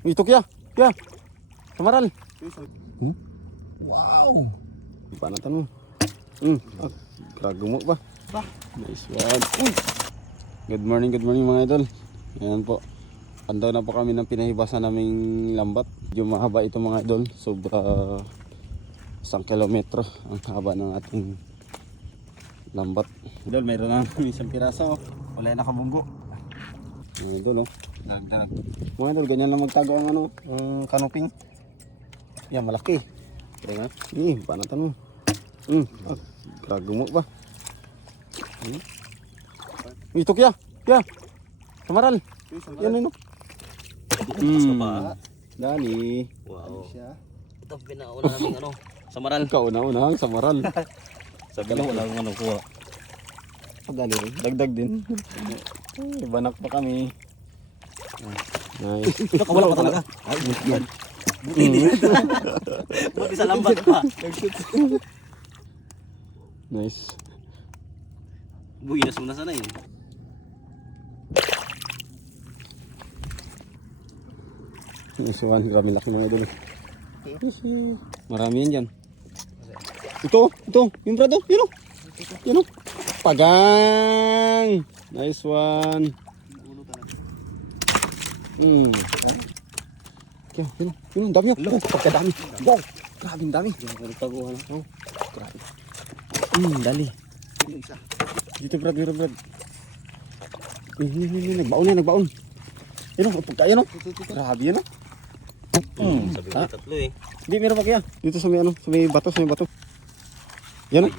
Ito kaya. Kaya. Samaral. Wow. Paano tanong? Gragumo ba? Nice one. Uy. Good morning mga idol. Ayan po. Andaw na po kami ng pinahibasan naming lambat. Medyo mahaba ito mga idol. Sobra 1 kilometro ang haba ng ating lambat. Idol, mayroon na kami isang piraso. Wala na kabunggo. Mga idol, dagdag. Mga idol, ganyan lang magtago ang ang kanuping. Yan, malaki. Kaya nga, paano tanong? Gragumo ba? Ito kaya. Samaral. Yan ano. Dali. Wow. Ito pinauna namin samaral. Kauna-una ang samaral. Sabi lang wala kuha. Dali rin. Dagdag din. Banak pa kami. Nice. Wala pa talaga. Ay, yan. Buti sa lambat pa. Nice. Buinas mo na sana yun. Nice one. Grabe laki mga idol. Marami yan dyan. Ito. Yung brado. Yun o. Pagang. Nice one. Kaya, yun. Dami yun. Pagkadami. Wow. Grabe yung dami. Grabe. Dali. Dito brad. Nagbaon. Yun o. Pagkaya no. Grabe yun o. Sabi ko tatlo eh. Hindi, meron pa kaya. Dito sa may bato. Yan o.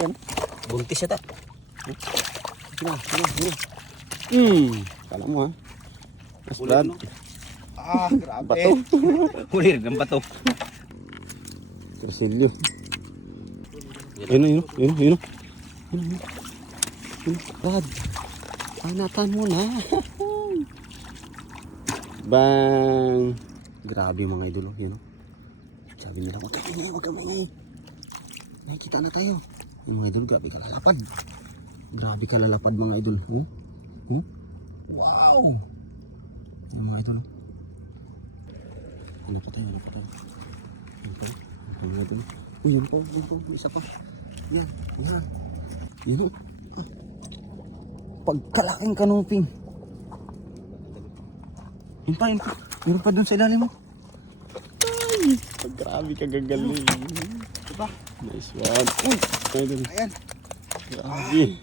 Yan. Buntis siya ta. Kala mo ha. Mas brad. Grabe. Bato. Huli rin ng bato. Kersilyo. Yun. Brad. Panatan mo na. Bang. Grabe mga idol. Yun o. Sabi nila, wag ka maingay. Nakikita na tayo. Yung mga idol, grabe kalalapad. Grabe kalalapad mga idol. Wow. Yung mga idol. Hanap pa tayo. Yun pa mga idol. Yun po. Isa pa. Yan. Yun o. Pagkalaking kanuping. Yun pa. Meron pa dun sa ilalim mo. Ay, grabe ka gagaling. Diba? Nice one. Uy, idol. Ayan. Grabe.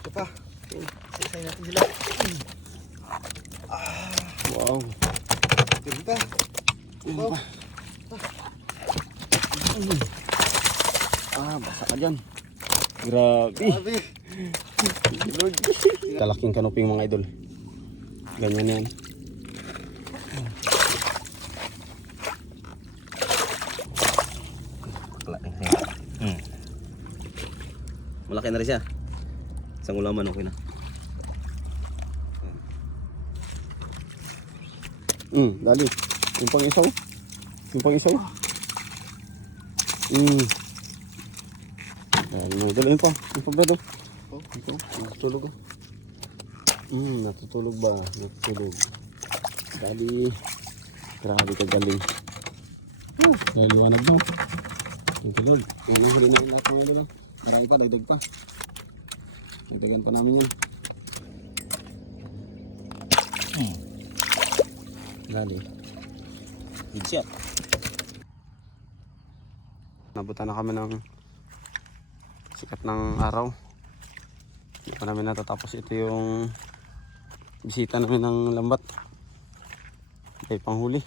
Ito pa. Isa-isay natin sila. Wow. Ito pa. Basa ka dyan. Grabe. Kalaking kanuping mga idol. Ganyan yan. Malaki na rin siya. Isang ulaman okay na. Dali. Yung pang isaw. Dali mga idol. Yun pa brado. Natutulog oh. Natutulog ba? Natutulog. Grabe ka galing. Liwanag no. Natulog. Huli na yung lahat mga idol. Marami pa, dagdag pa. Dagdagan pa namin yan. Dali. Good shot. Nabutan na kami ng sikat ng araw. Hindi pa namin natatapos. Ito yung bisita namin ng lambat. May panghuli.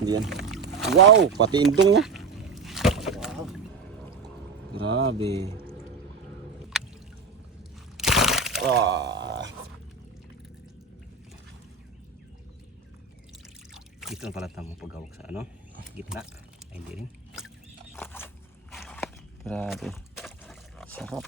Hindi yan. Wow! Pati indong oh. Grabe. Dito na pala tamang paghawak sa gitna. Ay hindi rin. Grabe. Sarap.